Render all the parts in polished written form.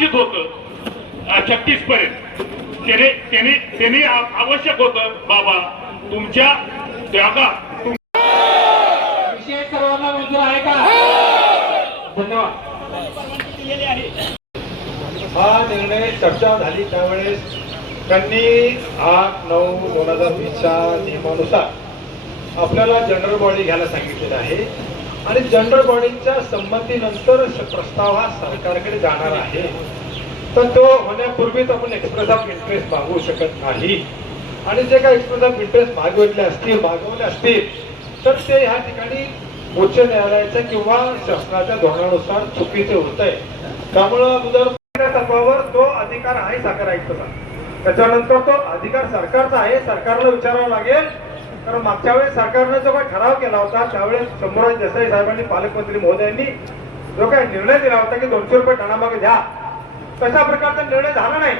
अपेक्षित होतं 36 पर्यंत, त्याने आवश्यक होतं बाबा तुमच्या त्यागात विषय सर्वांना मंजूर आहे का? धन्यवाद. हा निर्णय चर्चा झाली त्यावेळेस त्यांनी 8/9/2020च्या नियमानुसार आपल्याला जनरल बॉडी घ्यायला सांगितलेलं आहे आणि जनरल बॉडीच्या संमतीनंतर प्रस्ताव हा सरकारकडे जाणार आहे. तर तो होण्यापूर्वीच आपण एक्सप्रेस ऑफ इंटरेस्ट मागवू शकत नाही आणि जे काही एक्सप्रेस ऑफ इंटरेस्ट मागवले असतील तर ते ह्या ठिकाणी उच्च न्यायालयाच्या किंवा शासनाच्या धोरणानुसार चुकीचे होत आहे. त्यामुळं अगोदर तत्वावर तो अधिकार आहे साखर आयुक्ताचा, त्याच्यानंतर तो अधिकार सरकारचा आहे. सरकारला विचारावं लागेल, कारण मागच्या वेळेस सरकारने जो काही ठराव केला होता त्यावेळेस शंभूराज देसाई साहेबांनी पालकमंत्री महोदयांनी जो काही निर्णय दिला होता की 200 रुपये टनामागे द्या, तशा प्रकारचा निर्णय झाला नाही.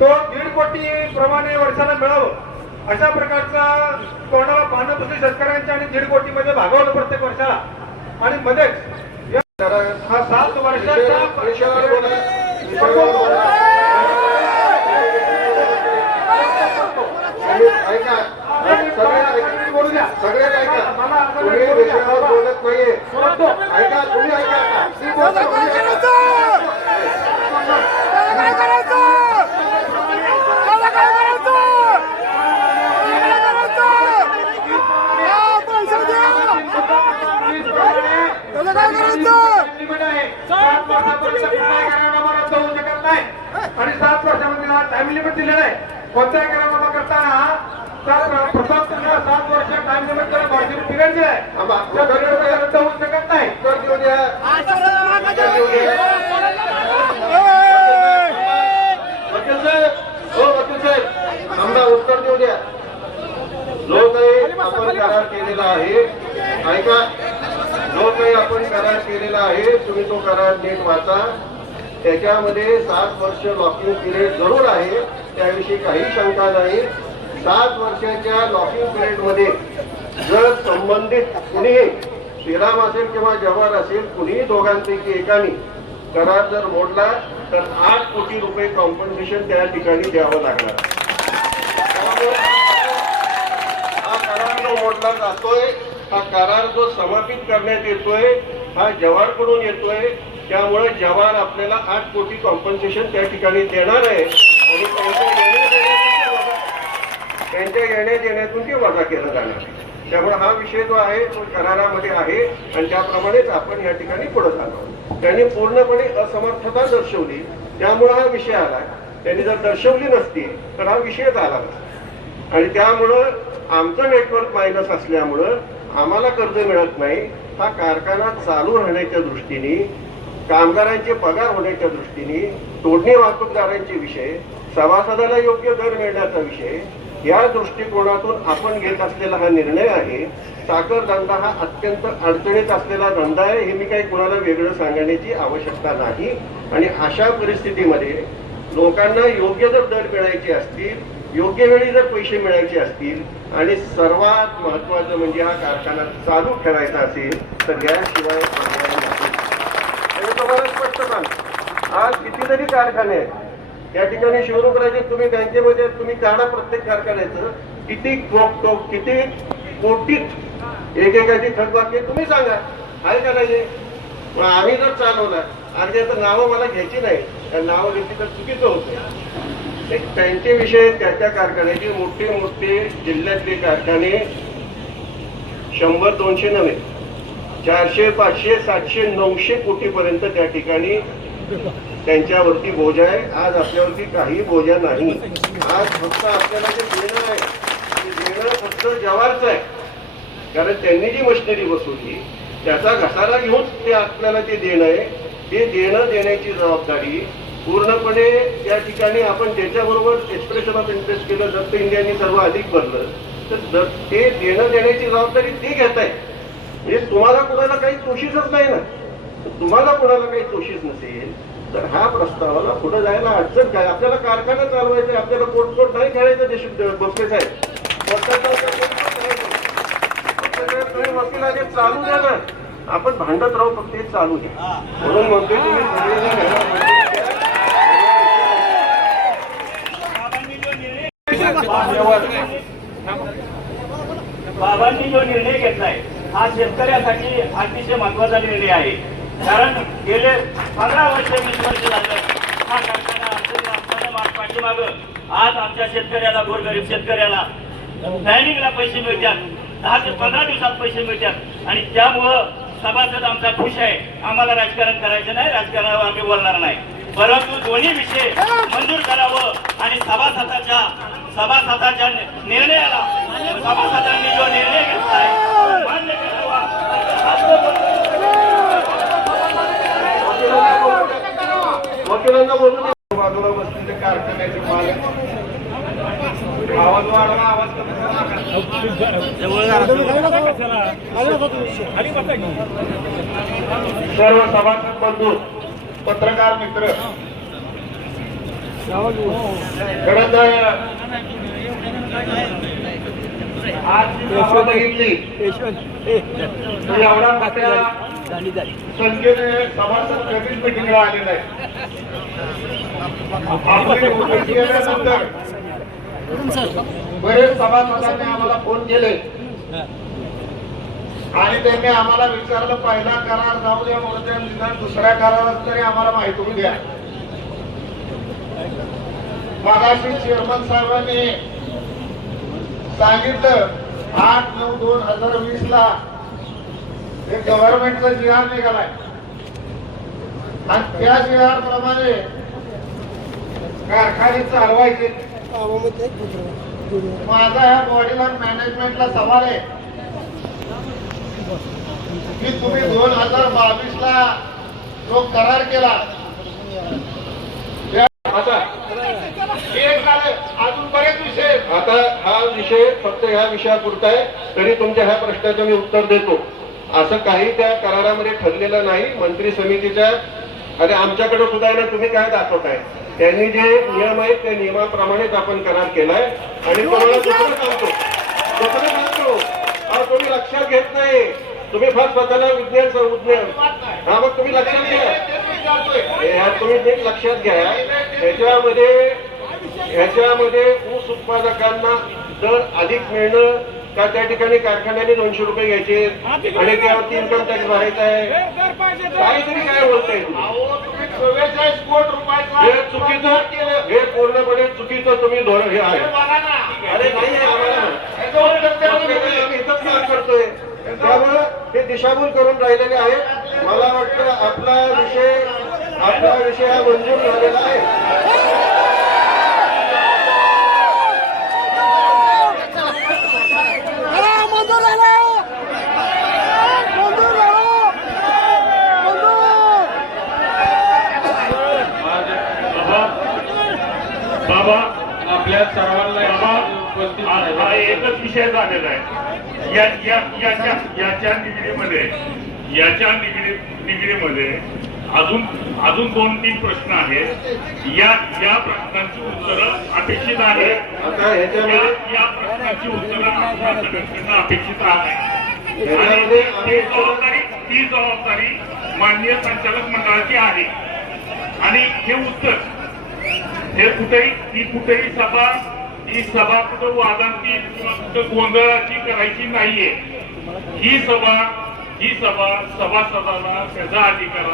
तो 1.5 कोटी प्रमाणे वर्षाला मिळावं अशा प्रकारचा तोंडाला पानं पुसली शेतकऱ्यांच्या आणि 1.5 कोटी मध्ये भागवलं प्रत्येक वर्षाला. आणि मध्येच हा 7 वर्षाचा सगळ्यात ऐका, तुम्ही विषयावर बोलत नाहीये. ऐका, तुम्ही ऐका. आणि 7 वर्षामध्ये टाइम लिमिट दिलेलं आहे. कोणत्याही करारनामा करताना प्रथम तुम्हाला 7 वर्ष टाइम लिमिट पिरियड दिलाय, रद्द होऊ शकत नाही. वकील साहेब, हो वकील साहेब, आम्हाला उत्तर देऊ द्या. जो काही आपण करार केलेला आहे, ऐका, जो काही आपण करार केलेला आहे तुम्ही तो करार नीट वाचा. त्याच्यामध्ये 7 वर्ष लॉकिंग पिरियड जरूर आहे, त्याविषयी काही शंका नाही. 7 वर्षाच्या लॉकिंग पिरियड मध्ये जर संबंधित कुणीही श्रीराम असेल किंवा जवाहर असेल, कुणीही दोघांपैकी एकाने करार जर मोडला तर 8 कोटी रुपये कॉम्पन्सेशन त्या ठिकाणी द्यावं लागणार. हा करार जो मोडला जातोय, हा करार जो समापित करण्यात येतोय, हा जवाहरकडून येतोय. त्यामुळे जवाहर आपल्याला 8 कोटी कॉम्पन्सेशन त्या ठिकाणी देणार आहे आणि त्यांच्या येण्या देण्यातून ते वजा केलं जाणार. त्यामुळे हा विषय जो आहे तो करारामध्ये आहे आणि त्याप्रमाणेच आपण या ठिकाणी पुढे चाललो. त्यांनी पूर्णपणे असमर्थता दर्शवली, त्यामुळे हा विषय आला. त्यांनी जर दर्शवली नसती तर हा विषयच आला नसता. आणि त्यामुळं आमचं नेटवर्क मायनस असल्यामुळं आम्हाला कर्ज मिळत नाही. हा कारखाना चालू राहण्याच्या दृष्टीने, कामगारांचे पगार होण्याच्या दृष्टीने, तोडणी वाहतूकदारांचे विषय, सभासदाला योग्य दर मिळण्याचा विषय, या दृष्टिकोनातून आपण घेत असलेला हा निर्णय आहे. साखर धंदा हा अत्यंत अडचणीत असलेला धंदा आहे, हे मी काही कोणाला वेगळं सांगण्याची आवश्यकता नाही. आणि अशा परिस्थितीमध्ये लोकांना योग्य जर दर मिळायचे असतील, योग्य वेळी जर पैसे मिळायचे असतील आणि सर्वात महत्वाचं म्हणजे हा कारखाना चालू ठेवायचा असेल तर याशिवाय पर्याय नाही. हे तुम्हाला स्पष्ट सांग. आज कितीतरी कारखाने आहेत या ठिकाणी. शिवरुद्राचे तुम्ही बँकेमध्ये तुम्ही काढा प्रत्येक कारखान्याचं किती किती कोटीत एकेकाची थकबाकी तुम्ही सांगा, आहे का नाही. आम्ही जर चालवला आणि तर नावं मला घ्यायची नाही, नावं घेतली तर चुकीचं होतं. त्यांचे विषय त्या कारखान्याचे मोठे जिल्ह्यातले कारखाने 100-200 नव्हे, 400-500-700-900 कोटीपर्यंत त्या ठिकाणी त्यांच्यावरती बोजा आहे. आज आपल्यावरती काही बोजा नाही. आज फक्त आपल्याला जे देणं आहे ते देणं फक्त जवाहरचं आहे, कारण त्यांनी जी मशिनरी बसवली त्याचा घसारा घेऊन ते आपल्याला ते देणं आहे. ते देणं देण्याची जबाबदारी पूर्णपणे त्या ठिकाणी आपण ज्याच्याबरोबर एक्सप्रेशन ऑफ इंटरेस्ट केलं, दत्त इंडियानी सर्व अधिक भरलं, तर ते देणं देण्याची जबाबदारी ते घेत आहे. म्हणजे तुम्हाला कोणाला काही तोशीच नाही ना. तुम्हाला कोणाला काही तोशीच नसेल तर हा प्रस्तावाला पुढे जायला अडचण काय. आपल्याला कारखाना चालवायचा, आपल्याला कोर्ट नाही खेळायचं. भोसले साहेब तुम्ही वकिलाने चालू द्या ना, आपण भांडत राहू, फक्त हे चालू द्या. म्हणून म्हणतोय तुम्ही बाबांनी जो निर्णय घेतलाय हा शेतकऱ्यासाठी अतिशय महत्वाचा निर्णय आहे. कारण गेले 15 वर्ष 20 वर्ष झालं हा कारखाना अडचणीत असताना पाठीमागं आज आमच्या शेतकऱ्याला, गोरगरीब शेतकऱ्याला टायमिंगला पैसे मिळतात, 10 ते 15 दिवसात पैसे मिळतात आणि त्यामुळं सभासद आमचा खुश आहे. आम्हाला राजकारण करायचं नाही, राजकारणावर आम्ही बोलणार नाही, परंतु दोन्ही विषय मंजूर करावं आणि सभासदाच्या निर्णयाला सभासदांनी जो निर्णय घेतलाय मान्य करावा. वकिलांना बोलून बाजूला बसलेले कारखान्याचे मालक आवाज वाढवा, आवाज कमी सर्व सभासद बंधू, पत्रकार मित्र, खरंच आज जी सभा बघितली तर एवढ्या मोठ्या संख्येने सभासद कधीच मिटिंगला आले नाही. आपली उपस्थिती केल्यानंतर बरेच सभासदांनी आम्हाला फोन केले आणि त्यांनी आम्हाला विचारलं, पहिला करार जाऊ द्या मोर्चा, निदान दुसऱ्या करारात तरी आम्हाला माहिती होऊ द्या. मगाशी चेअरमन साहेबांनी सांगितलं 8/9/2020 ला एक गव्हर्नमेंटचा जी.आर. निघालाय आणि त्या जी.आर. प्रमाणे कारखाने चालवायचे. माझा ह्या बॉडीला मॅनेजमेंटला सवाल आहे की तुम्ही 2022 ला जो करार केला आता एक झालं, अजून बरेच विषय. आता हा विषय फक्त ह्या विषयापुरता आहे, तरी तुमच्या ह्या प्रश्नाचं मी उत्तर देतो. असं काही त्या करारामध्ये ठरलेलं नाही. मंत्री समितीच्या आणि आमच्याकडे सुद्धा आहे ना, तुम्ही काय दाखवताय, त्यांनी जे नियम आहेत त्या नियमाप्रमाणेच आपण करार केलाय. आणि तुम्हाला दुसरं सांगतो, तुम्ही लक्षात घेत नाही, तुम्ही फार स्वतःला विज्ञान हा, मग तुम्ही लक्षात घ्या, तुम्ही नीट लक्षात घ्या. ह्याच्यामध्ये ऊस उत्पादकांना दर अधिक मिळणं का त्या ठिकाणी कारखान्याने 200 रुपये घ्यायचे आणि त्यावरती इन्कम टॅक्स भरायचा आहे, काहीतरी काय बोलताय तुम्ही? 44 कोटी रुपयाचं हे चुकीचं, हे पूर्णपणे चुकीचं तुम्ही धोरण हे आहे. अरे नाही, आम्ही इथंच काम करतोय, त्यामुळे हे दिशाभूल करून राहिलेले आहेत. मला वाटतं आपला विषय हा मंजूर झालेला आहे. बाबा, आपल्या सर्वांना हा एकच विषय झालेला आहे. याच्या निगडीमध्ये अजून 2-3 प्रश्न आहेत. या प्रश्नांची उत्तरं अपेक्षित आहे. या प्रश्नांची उत्तरं अपेक्षित आहे आणि ती जबाबदारी माननीय संचालक मंडळाची आहे. आणि हे उत्तर हे कुठेही सभा कुठं वादांची किंवा कुठं गोंधळाची करायची नाहीये. ही सभा सभासदाला त्याचा अधिकार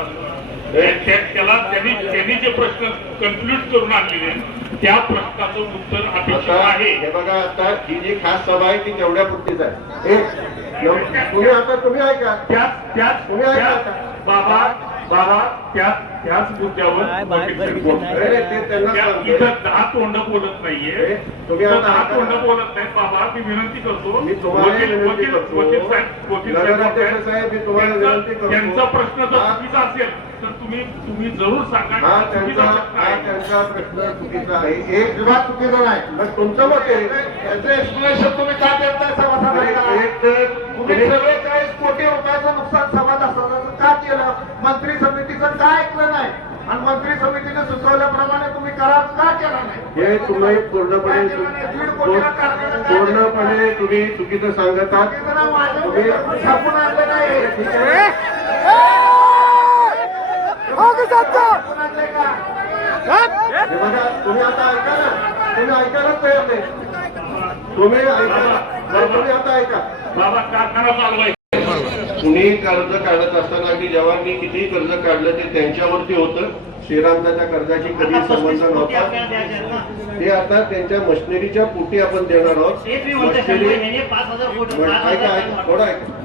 त्याला त्यांनी जे प्रश्न कन्क्लूड करून आणलेले त्या प्रश्नाचं उत्तर अपेक्षित आहे. हे बघा, आता ही जी खास सभा आहे ती तेवढ्या पुरतीच आहे. तुम्ही ऐका, तुम्ही ऐका बाबा त्याच मुद्द्यावर इथं 10 तोंड बोलत नाहीये. तुम्ही 10 तोंड बोलत नाहीत. बाबा, मी विनंती करतो, त्यांचा प्रश्न जर चुकीचा असेल तर तुम्ही जरूर सांगा. हा त्यांचा प्रश्न चुकीचा आहे, एक विभाग चुकीचा नाही. मग तुमचं मत आहे, याचं एक्सप्लेनेशन तुम्ही का देताय? तुम्ही 44 कोटी रुपयाचं नुकसान सभासदाचं का केलं? मंत्री समितीचं का ऐकलं नाही आणि मंत्री समितीने सुचवल्याप्रमाणे तुम्ही करार का केला नाही? हे तुम्ही पूर्णपणे तुम्ही चुकीचं सांगत आहात. तुम्ही छापून आणलं नाही. बघा, तुम्ही आता ऐका ना, तुम्ही ऐकायलाच तयार नाही. तुम्ही ऐका बरं, तुम्ही आता ऐका. बाबा कारखाना चालवाय कुणी कर्ज काढत असताना अगदी जवाननी कितीही कर्ज काढलं ते त्यांच्यावरती होतं. श्रीरामच्या कर्जाची कधी संबंध नव्हता. ते आता त्यांच्या मशिनरीच्या पोटी आपण देणार आहोत.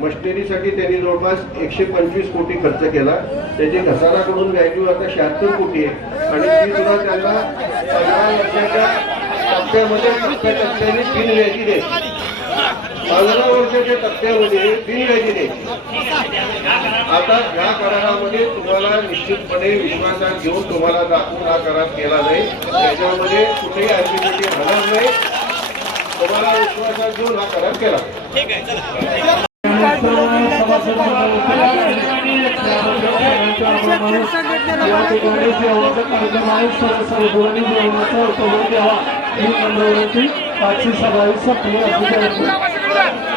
मशिनरीसाठी त्यांनी जवळपास 125 कोटी खर्च केला. त्याची घसाराकडून व्हॅल्यू आता 76 कोटी आहे आणि ती सुद्धा त्यांना 15 वर्षाच्या टप्प्यामध्ये टप्प्याटप्प्याने बिनव्याजी द्यायची. 15 वर्षाच्या टप्प्यामध्ये बिनव्याजी द्यायची. आता या करारामध्ये तुम्हाला निश्चितपणे विश्वासात घेऊन तुम्हाला दाखवून हा करार केला जाईल. त्याच्यामध्ये कुठेही ऍक्टिव्हिटी होणार नाही. तुम्हाला विश्वासात घेऊन हा करार केला जाईल. या ठिकाणी जेवणाचा कार्यक्रम आहे. सर्व जेवणाचा उपभोग घ्यावा ही मंडळाची 527 संपली असं